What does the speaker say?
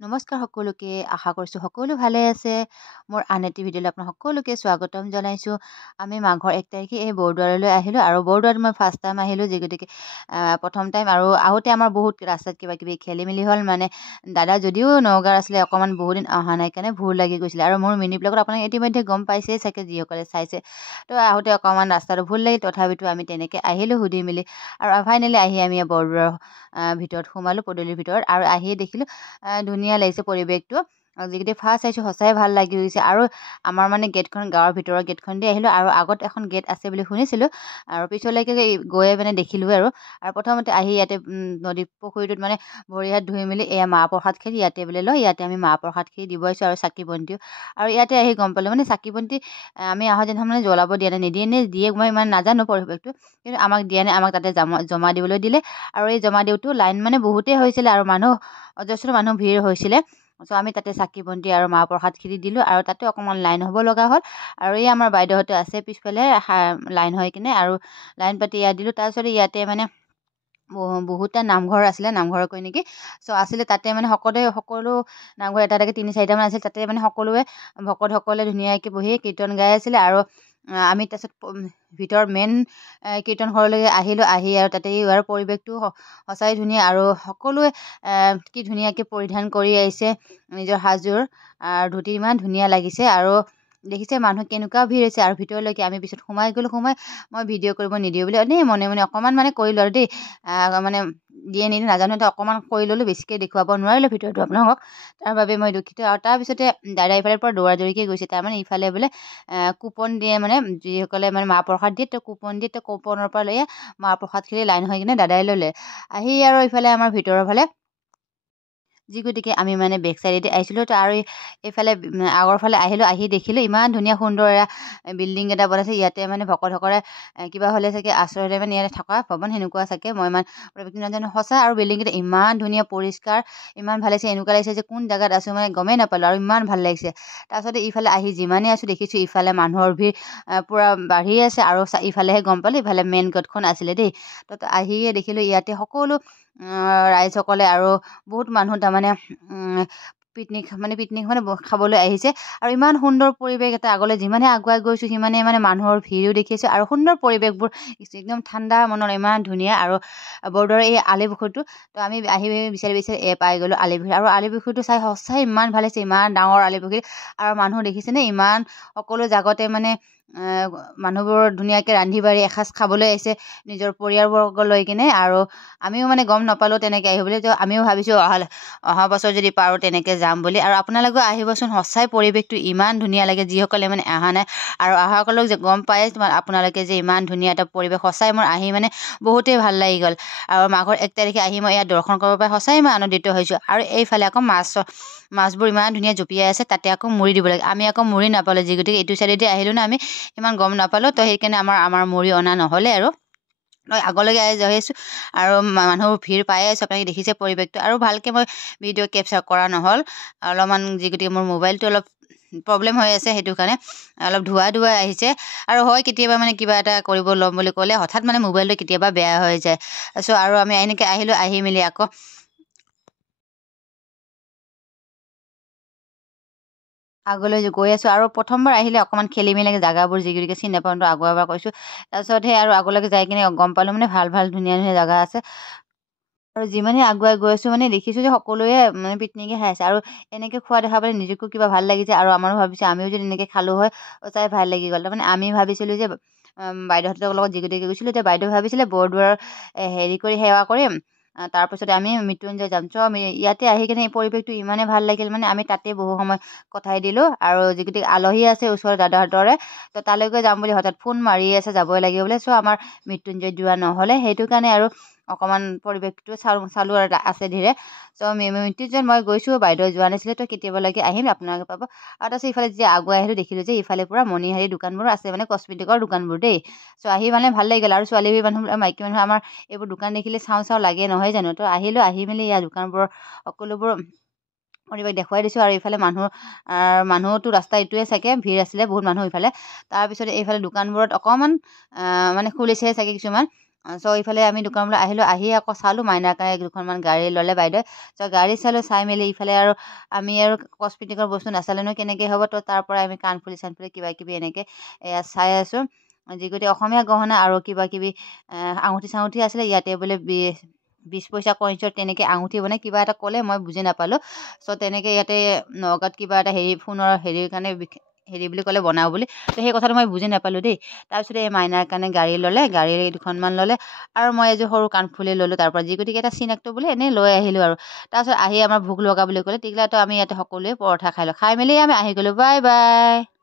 নমস্কাৰ সকলোকে আশা কৰিছোঁ সকলো ভালে আছে। মোৰ আন এটি ভিডিঅ'লৈ আপোনাক সকলোকে স্বাগতম জনাইছোঁ। আমি মাঘৰ 1 তাৰিখে এই বৰদোৱাৰলৈ আহিলোঁ আৰু বৰদোৱাৰত মই ফাৰ্ষ্ট টাইম আহিলোঁ, যি গতিকে প্ৰথম টাইম আৰু আহোঁতে আমাৰ বহুত ৰাস্তাত কিবা কিবি খেলি মেলি হ'ল। মানে দাদা যদিও নগাঁৱৰ আছিলে, অকণমান বহুত দিন অহা নাই কাৰণে ভুল লাগি গৈছিলে। আৰু মোৰ মিনি ব্লগত আপোনালোকে ইতিমধ্যে গম পাইছেই চাগে, যিসকলে চাইছে। তো আহোঁতে অকণমান ৰাস্তাটো ভুল লাগিল, তথাপিতো আমি তেনেকৈ আহিলোঁ সুধি মেলি। আৰু ফাইনেলি আহি আমি বৰদোৱাৰ ভিতৰত সোমালোঁ, পদূলিৰ ভিতৰত। আৰু আহিয়ে দেখিলোঁ ধুনীয়া লাগিছে পৰিৱেশটো। যিকেইটা ফাৰ্ষ্ট চাইছোঁ সঁচাই ভাল লাগি গৈছে। আৰু আমাৰ মানে গেটখন গাঁৱৰ ভিতৰৰ গেটখন দি আহিলোঁ, আৰু আগত এখন গেট আছে বুলি শুনিছিলোঁ, আৰু পিছলৈকে গৈ মানে দেখিলোঁ। আৰু প্ৰথমতে আহি ইয়াতে নদী পুখুৰীটোত মানে ভৰি হাত ধুই মেলি এয়া মাহ প্ৰসাদখিনি ইয়াতে বোলে লয়, ইয়াতে আমি মাহ প্ৰসাদখিনি দিব আহিছোঁ আৰু চাকি বন্তিও। আৰু ইয়াতে আহি গম পালোঁ মানে চাকি বন্তি আমি অহা দিনাখন মানে জ্বলাব দিয়া নাই, নিদিয়ে নে দিয়ে মই ইমান নাজানো পৰিৱেশটো, কিন্তু আমাক দিয়া নাই, আমাক তাতে জমা দিবলৈ দিলে। আৰু এই জমা দিওঁতেও লাইন মানে বহুতেই হৈছিলে, আৰু অজস্ৰ মানুহ ভিৰ হৈছিলে। চ' আমি তাতে চাকি বন্তি আৰু মাহ প্ৰসাদখিনি দিলোঁ, আৰু তাতে অকণমান লাইন হ'ব লগা হ'ল। আৰু এই আমাৰ বাইদেউহঁতে আছে পিছফালে লাইন হৈ কিনে, আৰু লাইন পাতি ইয়াত দিলোঁ। তাৰপিছতে ইয়াতে মানে বহুতটা নামঘৰ আছিলে, নামঘৰ কয় নেকি। চ' আছিলে তাতে মানে সকলো নামঘৰ এটা এটাকৈ 3-4টামান আছিল। তাতে মানে সকলোৱে ভকতসকলে ধুনীয়াকৈ বহি কীৰ্তন গাই আছিলে। আৰু আমি তাৰপিছত ভিতৰৰ মেইন কীৰ্তন ঘৰলৈকে আহিলোঁ। আহি আৰু তাতে আৰু পৰিৱেশটো সঁচাই ধুনীয়া, আৰু সকলোৱে কি ধুনীয়াকৈ পৰিধান কৰি আহিছে নিজৰ সাজযোৰ, ধুতি ইমান ধুনীয়া লাগিছে। আৰু দেখিছে মানুহ কেনেকুৱা ভিৰ হৈছে। আৰু ভিতৰলৈকে আমি পিছত সোমাই গ'লোঁ। মই ভিডিঅ' কৰিব নিদিওঁ বুলি এনেই মনে মনে অকণমান মানে কৰিলোঁ আৰু দেই, মানে দিয়ে নিদিয়ে নাজানো, অকণমান কৰি ল'লোঁ, বেছিকৈ দেখুৱাব নোৱাৰিলোঁ ভিডিঅ'টো আপোনালোকক, তাৰ বাবে মই দুখিত। আৰু তাৰপিছতে দাদা ইফালৰ পৰা দৌৰা দৌৰিকৈ গৈছে, তাৰমানে ইফালে বোলে কুপন দিয়ে, মানে যিসকলে মানে মাহ প্ৰসাদ দিয়ে তেওঁ কুপন দিয়ে, তেওঁ কুপনৰ পৰা লৈ মাহ প্ৰসাদখিনি লাইন হৈ কিনে দাদাই ল'লে। আহি আৰু ইফালে আমাৰ ভিতৰৰ ফালে যি গতিকে আমি মানে বেক চাইডেদি আহিছিলোঁ। তো আৰু এইফালে আগৰ ফালে আহিলোঁ, আহি দেখিলোঁ ইমান ধুনীয়া সুন্দৰ বিল্ডিং এটা বনাইছে। ইয়াতে মানে ভকতসকলে কিবা হ'লে চাগে আশ্ৰয়তে মানে ইয়াতে থকা ভৱন সেনেকুৱা চাগে, মই ইমান পৰিৱেশটো নাজানো। সঁচা, আৰু বিল্ডিংকেইটা ইমান ধুনীয়া পৰিষ্কাৰ, ইমান ভাল লাগিছে। এনেকুৱা লাগিছে যে কোন জেগাত আছোঁ মানে গমেই নাপালোঁ, আৰু ইমান ভাল লাগিছে। তাৰপিছতে ইফালে আহি যিমানেই আছোঁ দেখিছোঁ ইফালে মানুহৰ ভিৰ পূৰা বাঢ়ি আছে। আৰু ইফালেহে গম পালোঁ ইফালে মেইন গেটখন আছিলে দেই। তো আহিয়ে দেখিলোঁ ইয়াতে সকলো ৰাইজসকলে আৰু বহুত মানুহ তাৰমানে পিকনিক মানে খাবলৈ আহিছে। আৰু ইমান সুন্দৰ পৰিৱেশ এটা, আগলৈ যিমানে আগুৱাই গৈছোঁ সিমানে মানে মানুহৰ ভিৰো দেখিছোঁ, আৰু সুন্দৰ পৰিৱেশবোৰ একদম ঠাণ্ডা মনৰ, ইমান ধুনীয়া। আৰু বৰদোৱাৰ এই আলি পুখুৰীটো, তো আমি আহি বিচাৰি পাই গ'লোঁ আলি পুখুৰী। আৰু আলি পুখুৰীটো চাই সঁচাই ইমান ভাল লাগিছে, ইমান ডাঙৰ আলি পুখুৰী। আৰু মানুহ দেখিছেনে, ইমান সকলো জাগতে মানে মানুহবোৰ ধুনীয়াকৈ ৰান্ধি বাঢ়ি এসাঁজ খাবলৈ আহিছে নিজৰ পৰিয়ালবৰ্গ লৈ কিনে। আৰু আমিও মানে গম নাপালোঁ তেনেকৈ আহিবলৈ, তো আমিও ভাবিছোঁ অহা বছৰ যদি পাৰোঁ তেনেকৈ যাম বুলি। আৰু আপোনালোকেও আহিবচোন, সঁচাই পৰিৱেশটো ইমান ধুনীয়া লাগে, যিসকলে মানে অহা নাই। আৰু অহাসকলক যে গম পায় আপোনালোকে যে ইমান ধুনীয়া এটা পৰিৱেশ, সঁচাই মোৰ আহি মানে বহুতেই ভাল লাগি গ'ল। আৰু মাঘৰ 1 তাৰিখে আহি মই ইয়াত দৰ্শন কৰিব পাই সঁচাই মই আনন্দিত হৈছোঁ। আৰু এইফালে আকৌ মাছবোৰ ইমান ধুনীয়া জঁপিয়াই আছে, তাতে আকৌ মুড়ি দিব লাগে। আমি আকৌ মুড়ি নাপালোঁ, যি গতিকে এইটো চাইডেদি আহিলোঁ না, আমি ইমান গম নাপালোঁ। তো সেইকাৰণে আমাৰ মুড়ি অনা নহ'লে, আৰু আগলৈকে যাই আছোঁ। আৰু মানুহৰ ভিৰ পাই আছোঁ, আপোনালোকে দেখিছে পৰিৱেশটো। আৰু ভালকৈ মই ভিডিঅ' কেপচাৰ কৰা নহ'ল, অলপমান যি গতিকে মোৰ মোবাইলটো অলপ প্ৰব্লেম হৈ আছে, সেইটো কাৰণে অলপ ধোৱা আহিছে। আৰু হয় কেতিয়াবা মানে কিবা এটা কৰিব ল'ম বুলি ক'লে হঠাৎ মানে মোবাইলটো কেতিয়াবা বেয়া হৈ যায়। চ' আৰু আমি এনেকৈ আহিলোঁ, আহি মেলি আকৌ আগলৈ গৈ আছোঁ। আৰু প্ৰথমবাৰ আহিলে অকণমান খেলি মেলি লাগে জেগাবোৰ, যি গতিকে চিনি নাপাওঁ, আগুৱাই পৰা কৈছোঁ। তাৰপিছতহে আৰু আগলৈকে যাই কিনে গম পালোঁ মানে ভাল ধুনীয়া ধুনীয়া জেগা আছে। আৰু যিমানে আগুৱাই গৈ আছোঁ মানে দেখিছোঁ যে সকলোৱে মানে পিকনিকে খাই আছে। আৰু এনেকৈ খোৱা দেখা পালে নিজকো কিবা ভাল লাগিছে, আৰু আমাৰো ভাবিছে আমিও যদি এনেকৈ খালোঁ হয়, চাই ভাল লাগি গ'ল। তাৰমানে আমি ভাবিছিলোঁ যে বাইদেউহঁতৰ লগত যি গতিকে গৈছিলোঁ, এতিয়া বাইদেউ ভাবিছিলে বৰদোৱাৰ সেৱা কৰিম, তাৰপিছতে আমি মৃত্যুঞ্জয় যাম। চ' আমি ইয়াতে আহি কিনে এই পৰিৱেশটো ইমানেই ভাল লাগিল, মানে আমি তাতে বহু সময় কটাই দিলোঁ। আৰু যি গতিকে আলহী আছে ওচৰৰ দাদাহঁতৰে, তো তালৈকে যাম বুলি হঠাৎ ফোন মাৰি আছে যাবই লাগিব বোলে। চ' আমাৰ মৃত্যুঞ্জয় যোৱা নহ'লে, সেইটো কাৰণে আৰু অকণমান পৰিৱেশটো চালোঁ আৰু আছে ধীৰে। চ' মৃত্যুঞ্জয়ত মই গৈছোঁ, বাইদেউ যোৱা নাছিলে, তো কেতিয়াবালৈকে আহিম আপোনালোকে পাব। আৰু তাৰপিছত ইফালে যেতিয়া আগুৱাই আহিলোঁ দেখিলোঁ যে ইফালে পূৰা মণিহাৰী দোকানবোৰ আছে, মানে কচমেটিকৰ দোকানবোৰ দেই। চ' আহি মানে ভাল লাগি গ'ল। আৰু ছোৱালী মানুহ মাইকী মানুহ আমাৰ এইবোৰ দোকান দেখিলে চাওঁ লাগে নহয় জানো। তো আহিলোঁ, আহি মেলি ইয়াৰ দোকানবোৰৰ সকলোবোৰ পৰিৱেশ দেখুৱাই দিছোঁ। আৰু ইফালে মানুহতো ৰাস্তা এইটোৱে চাগে, ভিৰ আছিলে বহুত মানুহ ইফালে। তাৰপিছতে এইফালে দোকানবোৰত অকণমান মানে খুলিছে চাগে কিছুমান, চ' ইফালে আমি দোকানলৈ আহিলোঁ, আহি আকৌ চালোঁ মাইনাৰ কাৰণে দুখনমান গাড়ী ল'লে বাইদেৱে। চ' গাড়ী চালোঁ, চাই মেলি ইফালে আৰু আমি আৰু কচমেটিকৰ বস্তু নাচালেনো কেনেকৈ হ'ব। তো তাৰ পৰা আমি কাণফুলি চানফুলি কিবা কিবি এনেকৈ এয়া চাই আছোঁ। যিগতে অসমীয়া গহনা আৰু কিবা কিবি আঙুঠি চাঙুঠি আছিলে। ইয়াতে বোলে 20 পইচা কইনছৰ তেনেকৈ আঙুঠি বনাই কিবা এটা ক'লে, মই বুজি নাপালোঁ। চ' তেনেকৈ ইয়াতে নগাঁৱত কিবা এটা ফোনৰ হেৰিৰ কাৰণে হেৰি বুলি ক'লে বনাওঁ বুলি। তো সেই কথাটো মই বুজি নাপালোঁ দেই। তাৰপিছতে এই মাইনাৰ কাৰণে গাড়ী ল'লে, গাড়ী দুখনমান ল'লে আৰু মই এযোৰ সৰু কাণফুলি ল'লোঁ তাৰ পৰা, যিগতিকে এটা চিনাক্ত বুলি এনেই লৈ আহিলোঁ আৰু। তাৰপিছত আহি আমাৰ ভোক লগা বুলি ক'লে, টিকলাটো আমি ইয়াতে সকলোৱে পৰঠা খাই মেলি আমি আহি গ'লোঁ। Bye bye.